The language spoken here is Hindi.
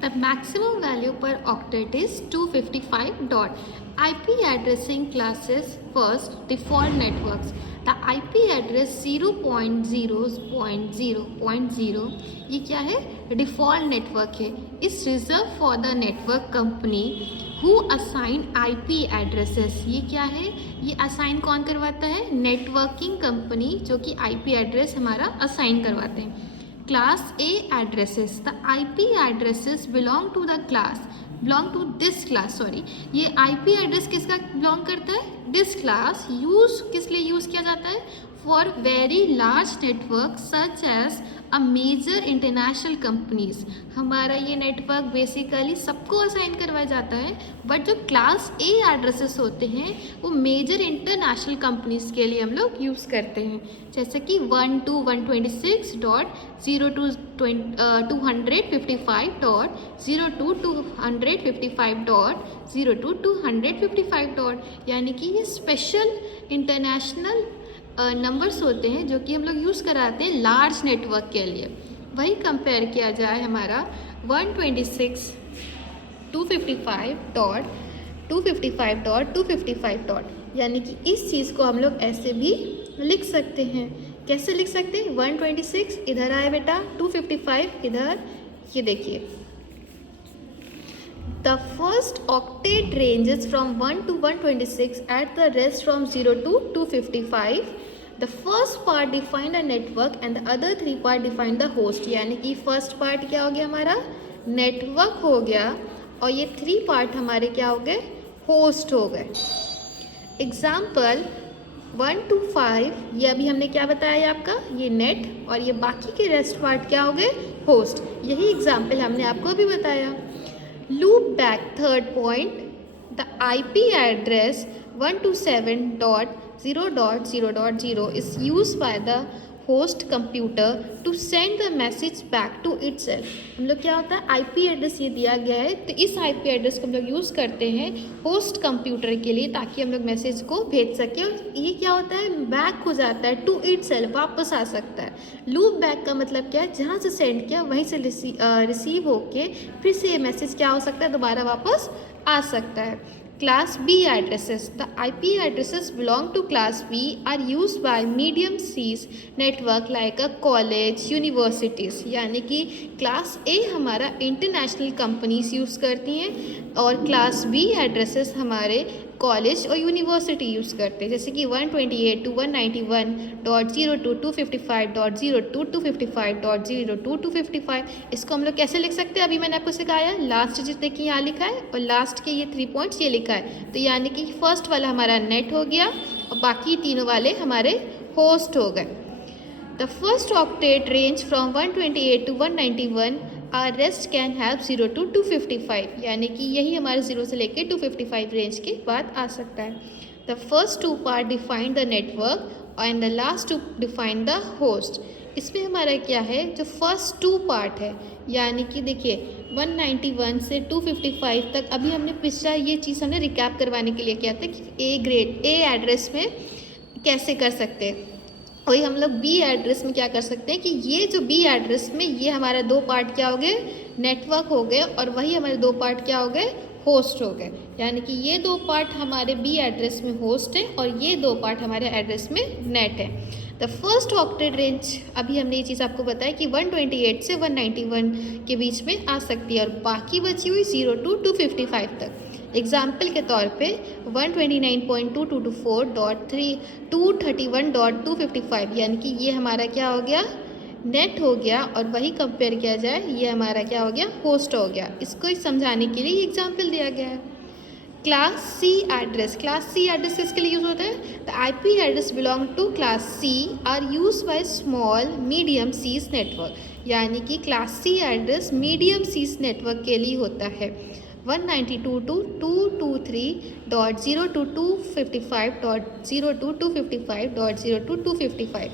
The maximum value per octet is 255 dot. IP addressing classes first default networks. The IP address 0.0.0.0 ये क्या है? डिफ़ॉल्ट नेटवर्क है. इस reserve for the network company who assign IP addresses. ये क्या है? ये असाइन कौन करवाता है? नेटवर्किंग कंपनी जो कि IP एड्रेस हमारा असाइन करवाते हैं. Class A addresses. The IP addresses belong to the class. Belong to this class. Sorry. ये IP एड्रेस किसका बिलोंग करता है? This class. यूज़ किस लिए यूज़ किया जाता है? For very large network such as a major international companies. हमारा ये नेटवर्क बेसिकली सबको असाइन करवाया जाता है, बट जो क्लास ए एड्रेसेस होते हैं वो मेजर इंटरनेशनल कंपनीज के लिए हम लोग यूज़ करते हैं, जैसे कि 1 to 126.0.255.0.255.0.255. यानी कि ये स्पेशल इंटरनेशनल नंबर्स होते हैं जो कि हम लोग यूज़ कराते हैं लार्ज नेटवर्क के लिए. वही कंपेयर किया जाए हमारा 126.255.255. यानी कि इस चीज़ को हम लोग ऐसे भी लिख सकते हैं. कैसे लिख सकते हैं? 126 इधर आए बेटा, 255 इधर. ये देखिए, the first octet ranges from 1 to 126 at the rest from 0 to 255. The first part define a network and the other three part define the host. यानी कि फर्स्ट पार्ट क्या हो गया हमारा? नेटवर्क हो गया, और ये 3 पार्ट हमारे क्या हो गए? होस्ट हो गए. एग्जाम्पल 1 to 5, ये अभी हमने क्या बताया आपका? ये नेट, और ये बाकी के रेस्ट पार्ट क्या हो गए? होस्ट. यही एग्जाम्पल हमने आपको अभी बताया. Loop back third point. The IP address 127.0.0.0 is used by the host computer to send the message back to itself. हम लोग क्या होता है? IP एड्रेस ये दिया गया है, तो इस IP एड्रेस को हम लोग यूज़ करते हैं होस्ट कंप्यूटर के लिए, ताकि हम लोग मैसेज को भेज सकें. और ये क्या होता है? बैक हो जाता है टू itself, वापस आ सकता है. लूप बैक का मतलब क्या है? जहाँ से सेंड किया वहीं से रिसीव होके फिर से ये मैसेज क्या हो सकता है? दोबारा वापस आ सकता है. Class B addresses. The IP addresses belong to Class B are used by medium C's network like a college, universities. यानी कि Class A हमारा इंटरनेशनल कंपनीज यूज़ करती हैं, और Class B एड्रेसेस हमारे कॉलेज और यूनिवर्सिटी यूज़ करते हैं, जैसे कि 128 to 191.02255.0.255.0.255. इसको हम लोग कैसे लिख सकते हैं? अभी मैंने आपको सिखाया. लास्ट डिजिट देखिए यहाँ लिखा है, और लास्ट के ये 3 पॉइंट्स ये लिखा है. तो यानी कि फर्स्ट वाला हमारा नेट हो गया, और बाकी तीनों वाले हमारे होस्ट हो गए. The first octet range from 128 to 191. Are rest can have 0 to 255. यानी कि यही हमारे 0 से लेकर 255 रेंज के बाद आ सकता है. The first 2 part define the network and the last 2 define the host. इसमें हमारा क्या है? जो फर्स्ट 2 पार्ट है, यानी कि देखिए 191 से 255 तक. अभी हमने पिछला ये चीज़ हमने रिकैप करवाने के लिए किया था कि ए एड्रेस में कैसे कर सकते हैं. वही हम लोग बी एड्रेस में क्या कर सकते हैं कि ये जो बी एड्रेस में ये हमारे 2 पार्ट क्या हो गए? नेटवर्क हो गए, और वही हमारे 2 पार्ट क्या हो गए? होस्ट हो गए. यानी कि ये 2 पार्ट हमारे बी एड्रेस में होस्ट है, और ये 2 पार्ट हमारे एड्रेस में नेट है. द फर्स्ट ऑक्टेट रेंज, अभी हमने ये चीज़ आपको बताया कि 128 से 191 के बीच में आ सकती है, और बाकी बची हुई 0 to 255 तक. एग्जाम्पल के तौर पे 129.224.231.255, यानी कि ये हमारा क्या हो गया? नेट हो गया, और वही कंपेयर किया जाए ये हमारा क्या हो गया? होस्ट हो गया. इसको समझाने के लिए एग्जाम्पल दिया गया है. Class C address. Class C address किसके लिए यूज़ होता है? The IP address belong to class C are use by small medium size network. यानी कि class C address medium size network के लिए होता है. 192.223.02255.02255.02255.